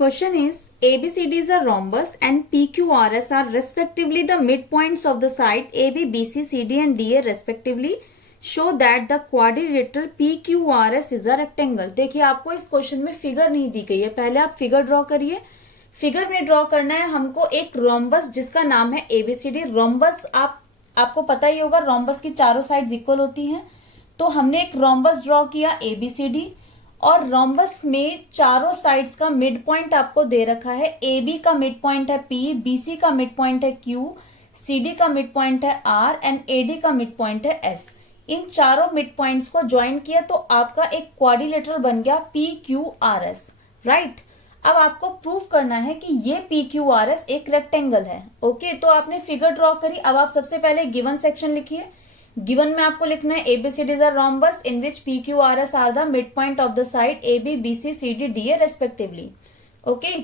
Question is ABCD is a rhombus and PQRS are respectively the midpoints of the side AB, BC, CD and DA respectively. Show that the quadrilateral PQRS is a rectangle. देखिए आपको इस question में figure नहीं दी गई है, पहले आप figure draw करिए। फिगर में ड्रॉ करना है हमको एक रोम्बस जिसका नाम है ABCD। रोम्बस आपको पता ही होगा, रोम्बस की चारों साइड्स इक्वल होती हैं। तो हमने एक रोम्बस ड्रॉ किया ABCD और रोम्बस में चारों साइड्स का मिड पॉइंट आपको दे रखा है। AB का मिड पॉइंट है P, BC का मिड पॉइंट है Q, CD का मिड पॉइंट है R एंड AD का मिड पॉइंट है S। इन चारों मिड पॉइंट्स को ज्वाइन किया तो आपका एक क्वाड्रिलेटरल बन गया PQRS, राइट। अब आपको प्रूव करना है कि ये PQRS एक रेक्टेंगल है। ओके, तो आपने फिगर ड्रॉ करी। अब आप सबसे पहले गिवन सेक्शन लिखिए। गिवन में आपको लिखना है ABCD is a rhombus in which PQRS are the midpoint of the side AB, BC, CD, DA respectively. Okay,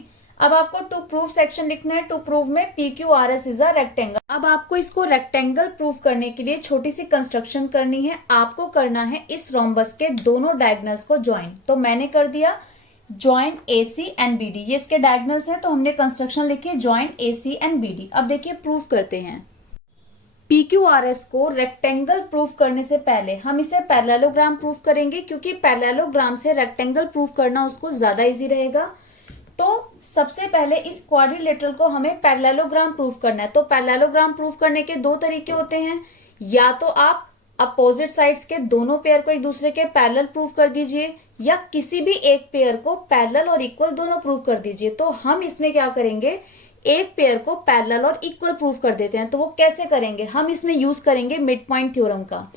अब आपको टू प्रूव सेक्शन लिखना है। टू प्रूव में PQRS is a rectangle। अब आपको इसको रेक्टेंगल प्रूव करने के लिए छोटी सी कंस्ट्रक्शन करनी है। आपको करना है इस रोम्बस के दोनों डायगोनल्स को ज्वाइन। तो मैंने कर दिया ज्वाइन AC एंड BD। ये इसके डायगोनल्स हैं तो हमने कंस्ट्रक्शन लिखी है ज्वाइन AC एंड BD। अब देखिए प्रूव करते हैं। PQRS को रेक्टेंगल प्रूफ करने से पहले हम इसे पैरेललोग्राम प्रूफ करेंगे, क्योंकि पैरेललोग्राम से रेक्टेंगल प्रूफ करना उसको ज्यादा इजी रहेगा। तो सबसे पहले इस क्वाड्रिलेटरल को हमें पैरेललोग्राम प्रूफ करना है। तो पैरेललोग्राम प्रूफ करने के दो तरीके होते हैं, या तो आप अपोजिट साइड्स के दोनों पेयर को एक दूसरे के पैरेलल प्रूफ कर दीजिए, या किसी भी एक पेयर को पैरेलल और इक्वल दोनों प्रूफ कर दीजिए। तो हम इसमें क्या करेंगे, एक पेयर को पैरेलल और इक्वल प्रूफ कर देते हैं। तो वो कैसे करेंगे, हम इसमें यूज करेंगे मिड पॉइंट थ्योरम का।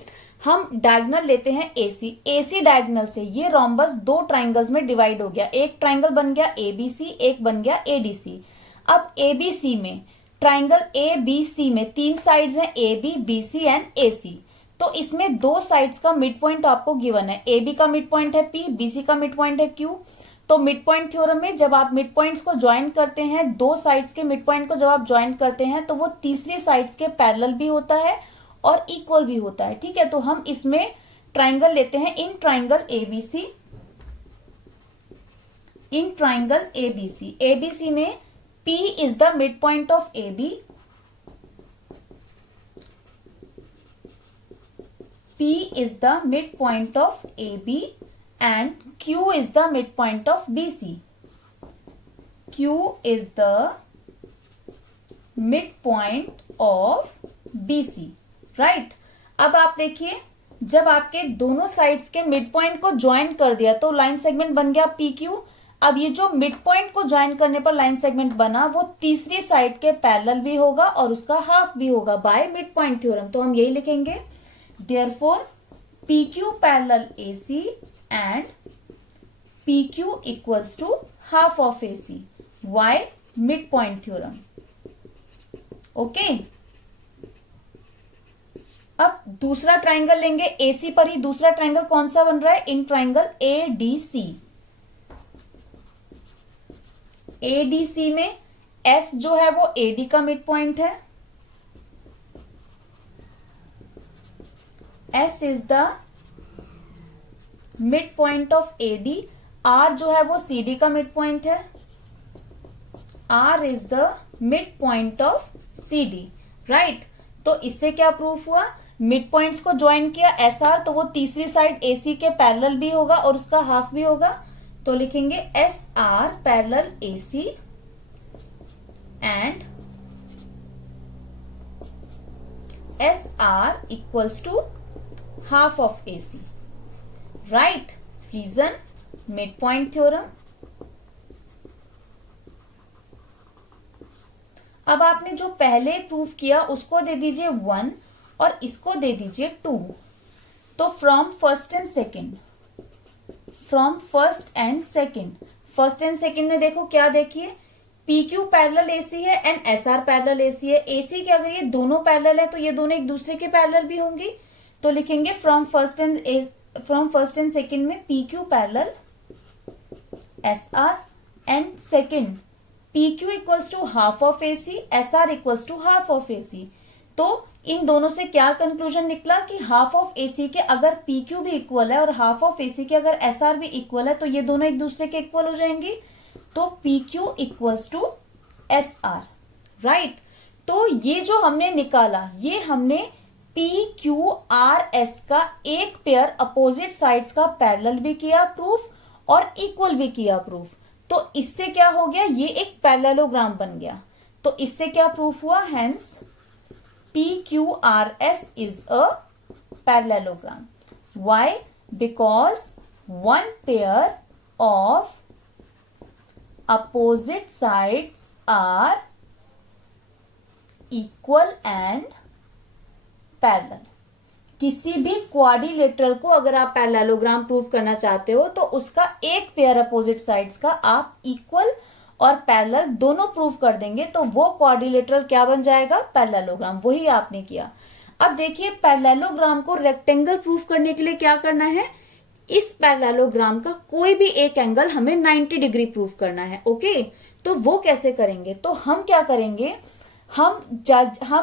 हम डायगोनल लेते हैं AC डायगोनल से ये रोम्बस दो ट्राइंगल्स में डिवाइड हो गया। एक ट्राइंगल बन गया ABC, एक बन गया ADC। अब ABC में ट्राइंगल ABC में तीन साइड्स हैं AB, BC एंड AC। तो इसमें दो साइड्स का मिड पॉइंट आपको गिवन है। AB का मिड पॉइंट है P, BC का मिड पॉइंट है Q। तो मिड पॉइंट थ्योरम में जब आप मिड पॉइंट्स को ज्वाइन करते हैं, दो साइड्स के मिड पॉइंट को जब आप ज्वाइन करते हैं तो वो तीसरी साइड्स के पैरेलल भी होता है और इक्वल भी होता है। ठीक है, तो हम इसमें ट्राइंगल लेते हैं in triangle ABC। In triangle ABC में P is the mid point of AB, P is the midpoint of AB and Q is the midpoint of BC. Q is the midpoint of BC, right? अब आप देखिए, जब आपके दोनों sides के mid point को join कर दिया तो लाइन सेगमेंट बन गया PQ। अब ये जो मिड पॉइंट को ज्वाइन करने पर लाइन सेगमेंट बना वो तीसरी साइड के पैरेलल भी होगा और उसका हाफ भी होगा बाय मिड पॉइंट थ्योरम। तो हम यही लिखेंगे, therefore PQ parallel AC and PQ equals to half of AC. Why? Midpoint theorem. Okay. अब दूसरा ट्राइंगल लेंगे AC पर ही। दूसरा ट्राइंगल कौन सा बन रहा है, इन ट्राइंगल ADC। ADC में S जो है वो AD का मिड पॉइंट है। S is the midpoint of AD। R जो है वो CD का मिड पॉइंट है। R is the midpoint of CD, right? तो इससे क्या प्रूफ हुआ, मिड पॉइंट्स को ज्वाइन किया SR, तो वो तीसरी साइड AC के पैरेलल भी होगा और उसका हाफ भी होगा। तो लिखेंगे SR parallel AC and SR equals to half of AC, right? Reason midpoint theorem। अब आपने जो पहले प्रूफ किया उसको दे दीजिए 1 और इसको दे दीजिए 2। तो from first and second, first and second में देखो क्या, देखिए PQ पैरेलल AC है एंड SR पैरेलल AC है। AC के अगर ये दोनों पैरेलल है तो ये दोनों एक दूसरे के पैरेलल भी होंगी। तो लिखेंगे फ्रॉम फर्स्ट एंड सेकेंड में PQ parallel SR and second PQ equals to half of AC, SR equals to half of AC। तो इन दोनों से क्या कंक्लूजन निकला कि हाफ ऑफ AC के अगर PQ भी इक्वल है और हाफ ऑफ AC के अगर SR भी इक्वल है तो ये दोनों एक दूसरे के इक्वल हो जाएंगी। तो PQ equals to SR, right. तो ये जो हमने निकाला, ये हमने PQRS का एक पेयर अपोजिट साइड्स का पैरेलल भी किया प्रूफ और इक्वल भी किया प्रूफ। तो इससे क्या हो गया, ये एक पैरेललोग्राम बन गया। तो इससे क्या प्रूफ हुआ, hence PQRS is a parallelogram. Why? Because one pair of opposite sides are equal and parallel। किसी भी क्वाड्रिलेटरल को अगर आप पैरेललोग्राम प्रूफ करना चाहते हो तो उसका एक पेयर अपोजिट साइड्स का आप इक्वल और पैरेलल दोनों प्रूफ कर देंगे तो वो क्वाड्रिलेटरल क्या बन जाएगा, पैरेललोग्राम। वही आपने किया। अब देखिए पैरेललोग्राम को रेक्टेंगल प्रूफ करने के लिए क्या करना है, इस पैरेललोग्राम का कोई भी एक एंगल हमें 90 डिग्री प्रूफ करना है। ओके, तो वो कैसे करेंगे, तो हम क्या करेंगे, हम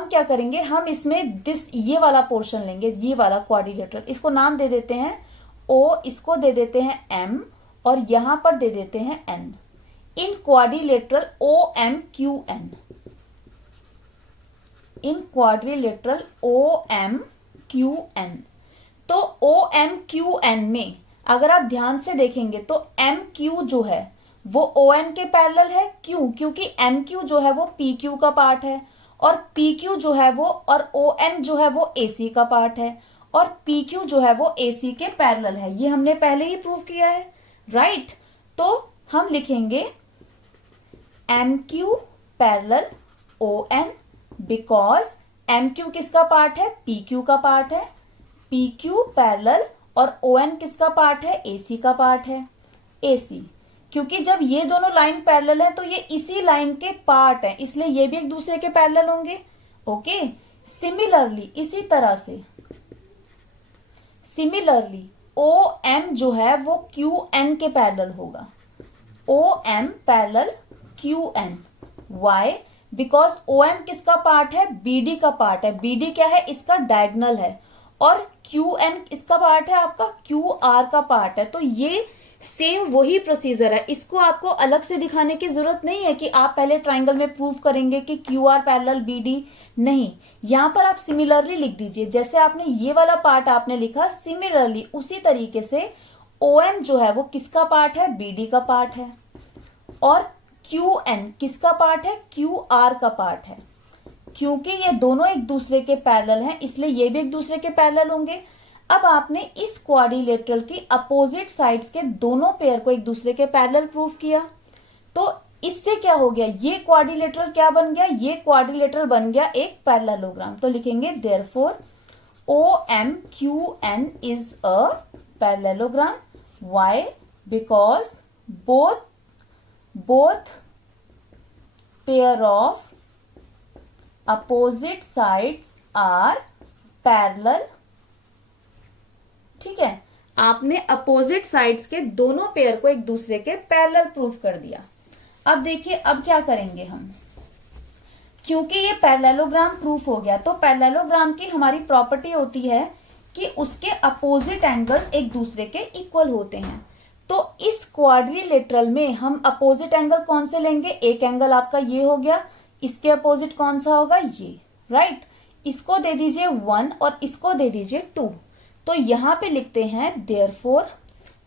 क्या करेंगे, हम इसमें ये वाला पोर्शन लेंगे, ये वाला क्वाड्रिलेटरल, इसको नाम दे देते हैं O, इसको दे देते हैं M और यहां पर दे देते हैं N। इन क्वाड्रिलेटरल OMQN, इन क्वाड्रिलेटरल OMQN। तो OMQN में अगर आप ध्यान से देखेंगे तो MQ जो है वो ON के पैरेलल है। क्यों? क्योंकि MQ जो है वो PQ का पार्ट है और PQ जो है वो, और ON जो है वो AC का पार्ट है और PQ जो है वो AC के पैरेलल है। ये हमने पहले ही प्रूव किया है, राइट। तो हम लिखेंगे MQ parallel ON because MQ किसका पार्ट है, PQ का पार्ट है। PQ पैरेलल और ON किसका पार्ट है, AC का पार्ट है, AC। क्योंकि जब ये दोनों लाइन पैरेलल है तो ये इसी लाइन के पार्ट है, इसलिए ये भी एक दूसरे के पैरेलल होंगे। ओके, सिमिलरली इसी तरह से सिमिलरली OM जो है वो QN के पैरेलल होगा, OM parallel QN। Why? Because OM किसका पार्ट है, BD का पार्ट है। BD क्या है, इसका डायगोनल है और QN इसका पार्ट है, आपका QR का पार्ट है। तो ये सेम वही प्रोसीजर है, इसको आपको अलग से दिखाने की जरूरत नहीं है कि आप पहले ट्राइंगल में प्रूव करेंगे कि QR पैरेलल BD, नहीं, यहां पर आप सिमिलरली लिख दीजिए। जैसे आपने ये वाला पार्ट आपने लिखा, सिमिलरली उसी तरीके से OM जो है वो किसका पार्ट है, BD का पार्ट है और QN किसका पार्ट है, QR का पार्ट है। क्योंकि ये दोनों एक दूसरे के पैरेलल हैं इसलिए ये भी एक दूसरे के पैरेलल होंगे। अब आपने इस क्वाड्रिलेटरल की अपोजिट साइड्स के दोनों पेयर को एक दूसरे के पैरेलल प्रूफ किया। तो इससे क्या हो गया, ये क्वाड्रिलेटरल क्या बन गया, ये क्वाड्रिलेटरल बन गया एक पैरेललोग्राम। तो लिखेंगे therefore OMQN is a parallelogram. Why? Because both pair of opposite sides are parallel। ठीक है, आपने अपोजिट साइड्स के दोनों पेयर को एक दूसरे के पैरेलल प्रूफ कर दिया। अब देखिए अब क्या करेंगे हम, क्योंकि ये पैरेललोग्राम प्रूफ हो गया तो पैरेललोग्राम की हमारी प्रॉपर्टी होती है कि उसके अपोजिट एंगल्स एक दूसरे के इक्वल होते हैं। तो इस क्वाड्रिलेटरल में हम अपोजिट एंगल कौन से लेंगे, एक एंगल आपका ये हो गया, इसके अपोजिट कौन सा होगा, ये, राइट। इसको दे दीजिए 1 और इसको दे दीजिए 2। तो यहां पे लिखते हैं देयरफॉर,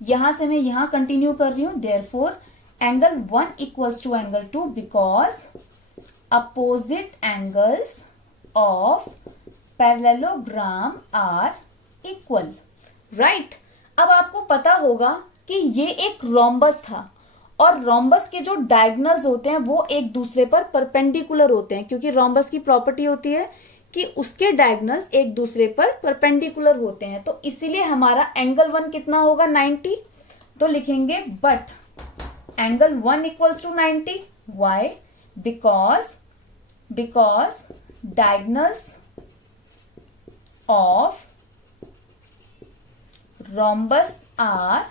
यहां से मैं यहां कंटिन्यू कर रही हूं, therefore angle 1 equals to angle 2 because opposite angles of parallelogram are equal, right. अब आपको पता होगा कि ये एक रोम्बस था और रोम्बस के जो डायगोनल्स होते हैं वो एक दूसरे पर परपेंडिकुलर होते हैं, क्योंकि रोम्बस की प्रॉपर्टी होती है कि उसके डायगोनल्स एक दूसरे पर परपेंडिकुलर होते हैं। तो इसीलिए हमारा एंगल 1 कितना होगा, 90। तो लिखेंगे but angle 1 equals to 90। Why? Because diagonals of rhombus are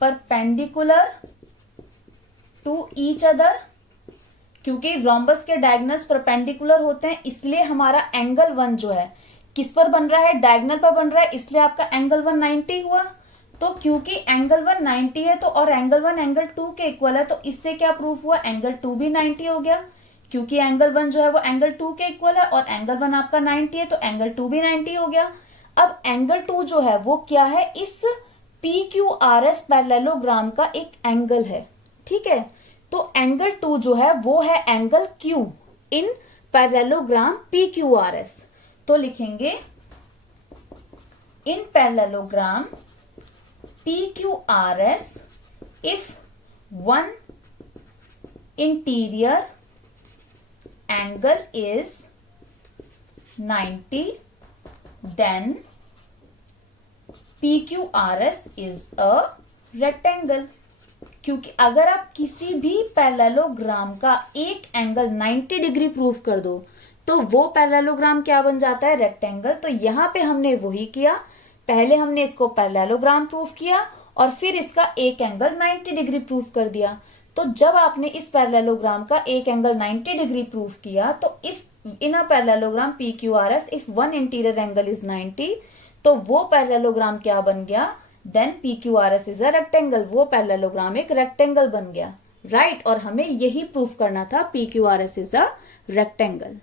perpendicular to each other। क्योंकि रोम्बस के डायगोनल्स परपेंडिकुलर होते हैं इसलिए हमारा एंगल 1 जो है किस पर बन रहा है, डायगोनल पर बन रहा है, इसलिए आपका एंगल 1 90 हुआ। तो क्योंकि एंगल 1 90 है तो और एंगल 1 एंगल 2 के इक्वल है, तो इससे क्या प्रूफ हुआ, एंगल 2 भी 90 हो गया, क्योंकि एंगल 1 जो है वो एंगल 2 के इक्वल है और एंगल 1 आपका 90 है, तो एंगल 2 भी 90 हो गया। अब एंगल 2 जो है वो क्या है, इस PQRS पैरेललोग्राम का एक एंगल है, ठीक है। तो एंगल 2 जो है वो है एंगल Q इन पैरेललोग्राम PQRS। तो लिखेंगे इन parallelogram PQRS if one interior angle is 90 then PQRS is a rectangle। क्योंकि अगर आप किसी भी पैरेललोग्राम का एक एंगल 90 डिग्री प्रूफ कर दो तो वो पैरेललोग्राम क्या बन जाता है, रेक्टेंगल। तो यहां पे हमने वही किया, पहले हमने इसको पैरेललोग्राम प्रूफ किया और फिर इसका एक एंगल 90 डिग्री प्रूफ कर दिया। तो जब आपने इस पैरेललोग्राम का एक एंगल 90 डिग्री प्रूफ किया तो इस in a parallelogram PQRS if one interior angle is 90, तो वो पैरेललोग्राम क्या बन गया, then PQRS is a rectangle, वो पैरेललोग्राम एक रेक्टेंगल बन गया, राइट। और हमें यही प्रूफ करना था, PQRS इज अ रेक्टेंगल।